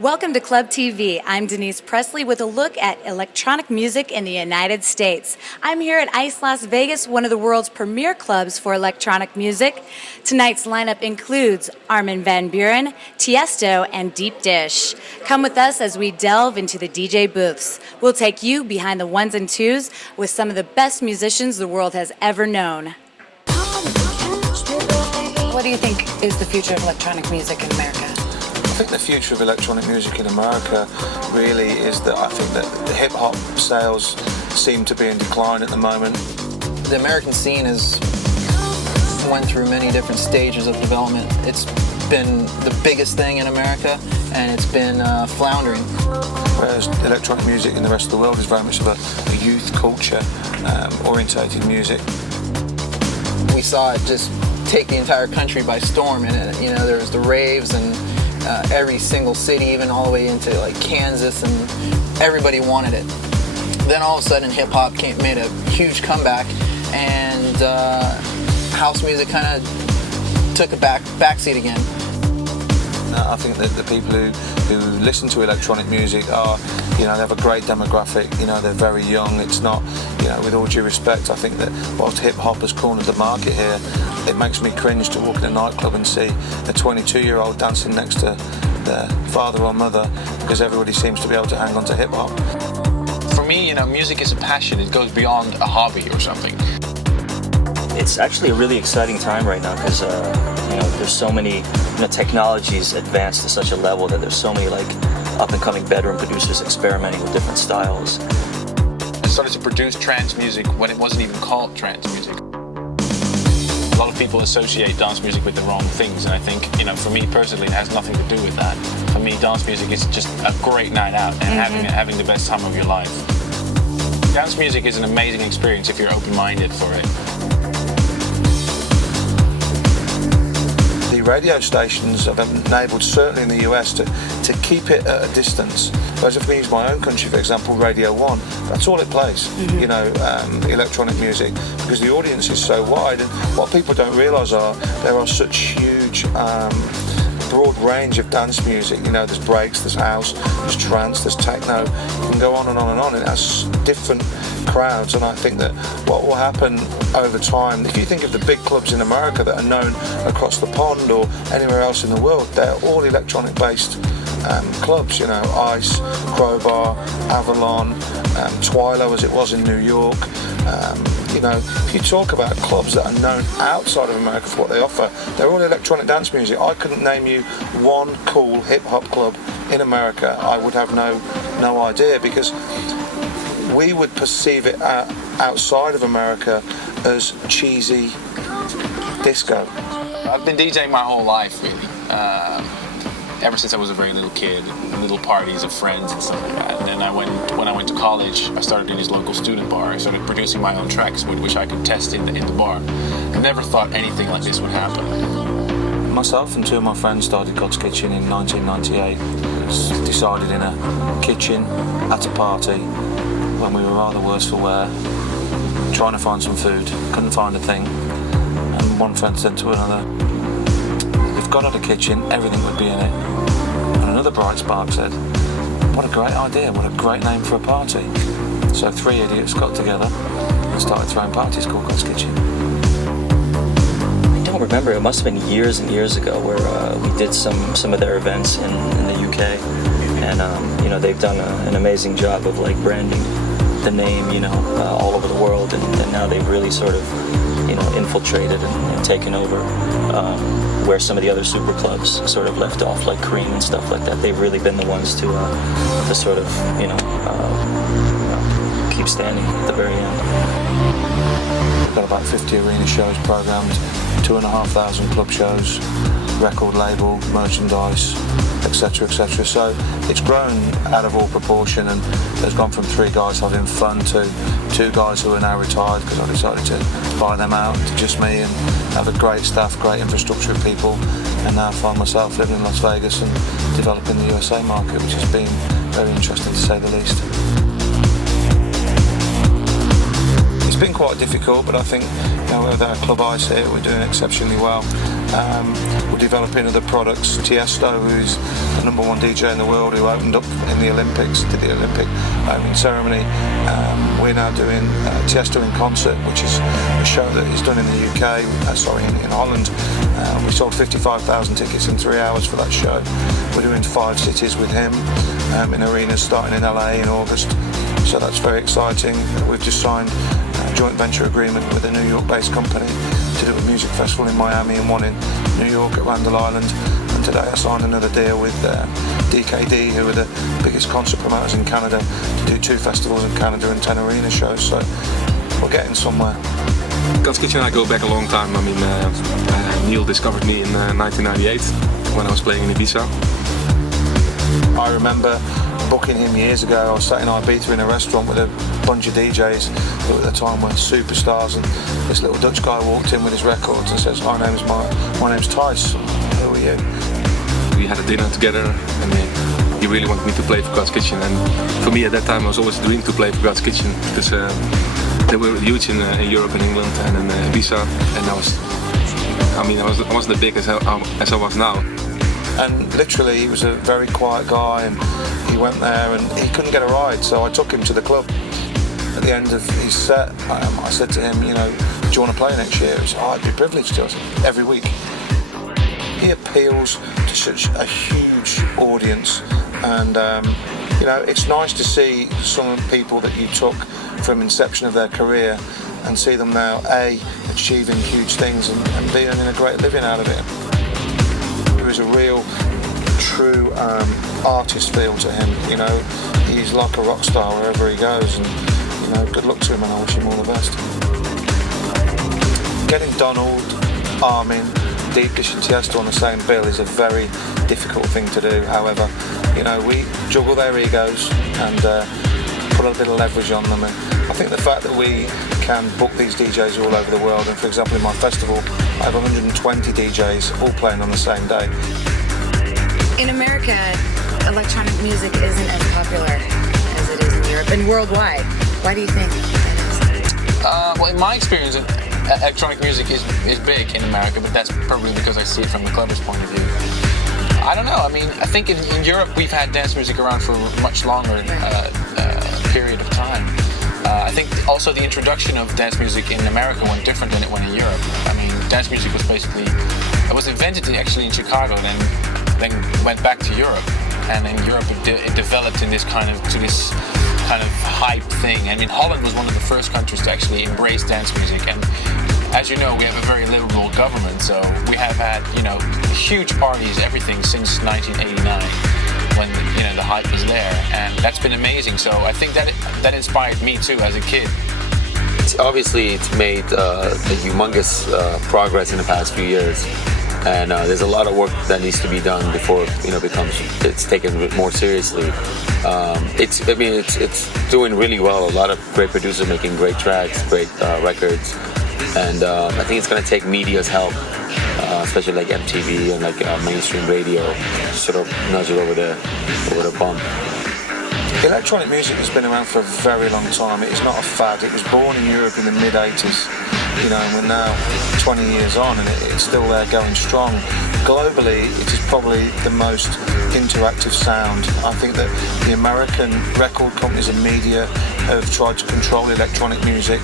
Welcome to Club TV. I'm Denise Presley with a look at electronic music in the United States. I'm here at ICE Las Vegas, one of the world's premier clubs for electronic music. Tonight's lineup includes Armin van Buuren, Tiesto, and Deep Dish. Come with us as we delve into the DJ booths. We'll take you behind the ones and twos with some of the best musicians the world has ever known. What do you think is the future of electronic music in America? I think the future of electronic music in America really is that I think that the hip-hop sales seem to be in decline at the moment. The American scene has went through many different stages of development. It's been the biggest thing in America, and it's been floundering. Whereas electronic music in the rest of the world is very much of a youth culture orientated music. We saw it just take the entire country by storm, and there was the raves and every single city, even all the way into like Kansas, and everybody wanted it. Then all of a sudden hip-hop made a huge comeback, and house music kind of took a backseat again. I think that the people who listen to electronic music are, they have a great demographic, they're very young. It's not, with all due respect, I think that whilst hip-hop has cornered the market here, it makes me cringe to walk in a nightclub and see a 22-year-old dancing next to their father or mother, because everybody seems to be able to hang on to hip-hop. For me, music is a passion. It goes beyond a hobby or something. It's actually a really exciting time right now because there's so many technologies advanced to such a level that there's so many up and coming bedroom producers experimenting with different styles. I started to produce trance music when it wasn't even called trance music. A lot of people associate dance music with the wrong things, and I think for me personally it has nothing to do with that. For me, dance music is just a great night out and having the best time of your life. Dance music is an amazing experience if you're open-minded for it. Radio stations have enabled, certainly in the US, to keep it at a distance. Whereas if we use my own country, for example, Radio 1, that's all it plays, electronic music, because the audience is so wide. And what people don't realise there are such huge broad range of dance music. There's breaks, there's house, there's trance, there's techno. You can go on and on and on. It has different crowds, and I think that what will happen over time, if you think of the big clubs in America that are known across the pond or anywhere else in the world, they're all electronic based clubs, Ice, Crowbar, Avalon, Twilo as it was in New York. If you talk about clubs that are known outside of America for what they offer, they're all electronic dance music. I couldn't name you one cool hip-hop club in America. I would have no idea, because we would perceive it outside of America as cheesy disco. I've been DJing my whole life, really. Ever since I was a very little kid, little parties of friends and stuff like that. And then when I went to college, I started in this local student bar. I started producing my own tracks, which I could test in the bar. I never thought anything like this would happen. Myself and two of my friends started God's Kitchen in 1998. Decided in a kitchen at a party when we were rather worse for wear, trying to find some food, couldn't find a thing. And one friend said to another, if God had a kitchen, everything would be in it. And another bright spark said, what a great idea, what a great name for a party. So three idiots got together and started throwing parties called God's Kitchen. I don't remember, it must have been years and years ago where we did some of their events in the UK. And they've done an amazing job of branding the name, all over the world. And now they've really sort of, infiltrated and taken over where some of the other super clubs sort of left off, like Cream and stuff like that. They've really been the ones to sort of, keep standing at the very end. We've got about 50 arena shows programmed, 2,500 club shows, record label, merchandise, etc., etc. So it's grown out of all proportion, and has gone from 3 guys having fun to 2 guys who are now retired, because I decided to buy them out to just me and have a great staff, great infrastructure of people, and now I find myself living in Las Vegas and developing the USA market, which has been very interesting to say the least. It's been quite difficult, but I think with our Club Ice here, we're doing exceptionally well. We're developing other products. Tiesto, who's the #1 DJ in the world, who opened up in the Olympics, did the Olympic opening ceremony. We're now doing Tiesto in Concert, which is a show that is done in the UK, in Holland. We sold 55,000 tickets in 3 hours for that show. We're doing 5 cities with him in arenas starting in LA in August. So that's very exciting. We've just signed a joint venture agreement with a New York-based company to do a music festival in Miami and one in New York at Randall Island. And today I signed another deal with DKD, who are the biggest concert promoters in Canada, to do 2 festivals in Canada and 10 arena shows. So we're getting somewhere. God's Kitchen and I go back a long time. I mean, Neil discovered me in 1998 when I was playing in Ibiza. I remember booking him years ago. I was sat in Ibiza in a restaurant with a bunch of DJs who at the time were superstars, and this little Dutch guy walked in with his records and says, my name's Thijs. Who are you? We had a dinner together, and he really wanted me to play for God's Kitchen. And for me at that time, it was always a dream to play for God's Kitchen, because they were huge in Europe and England and in Ibiza, and I wasn't as big as I was now. And literally, he was a very quiet guy, and he went there and he couldn't get a ride, so I took him to the club. At the end of his set, I said to him, do you want to play next year? He said, I'd be privileged to. I said, every week. He appeals to such a huge audience, and it's nice to see some of the people that you took from inception of their career and see them now, A, achieving huge things, and B, earning a great living out of it. There is a real, true artist feel to him. He's like a rock star wherever he goes, and good luck to him, and I wish him all the best. Getting Donald, Armin, Deep Dish and Tiesto on the same bill is a very difficult thing to do. However, we juggle their egos and put a bit of leverage on them, and I think the fact that we can book these DJs all over the world, and for example in my festival I have 120 DJs all playing on the same day. In America, electronic music isn't as popular as it is in Europe and worldwide. Why do you think that is? Well, in my experience, electronic music is big in America, but that's probably because I see it from the clubber's point of view. I don't know. I mean, I think in Europe we've had dance music around for a much longer period of time. I think also the introduction of dance music in America went different than it went in Europe. I mean, dance music was invented actually in Chicago, then went back to Europe, and in Europe it developed in this kind of hype thing. I mean, Holland was one of the first countries to actually embrace dance music, and as you know, we have a very liberal government, so we have had huge parties, everything since 1989. When the hype was there, and that's been amazing. So I think that inspired me too as a kid. It's made a humongous progress in the past few years, and there's a lot of work that needs to be done before it's taken a bit more seriously. It's doing really well. A lot of great producers making great tracks, great records, and I think it's going to take media's help. Especially like MTV and like mainstream radio, sort of nudge it over the bump. Electronic music has been around for a very long time. It is not a fad. It was born in Europe in the mid-80s, and we're now 20 years on, and it's still there going strong. Globally, it is probably the most interactive sound. I think that the American record companies and media have tried to control electronic music.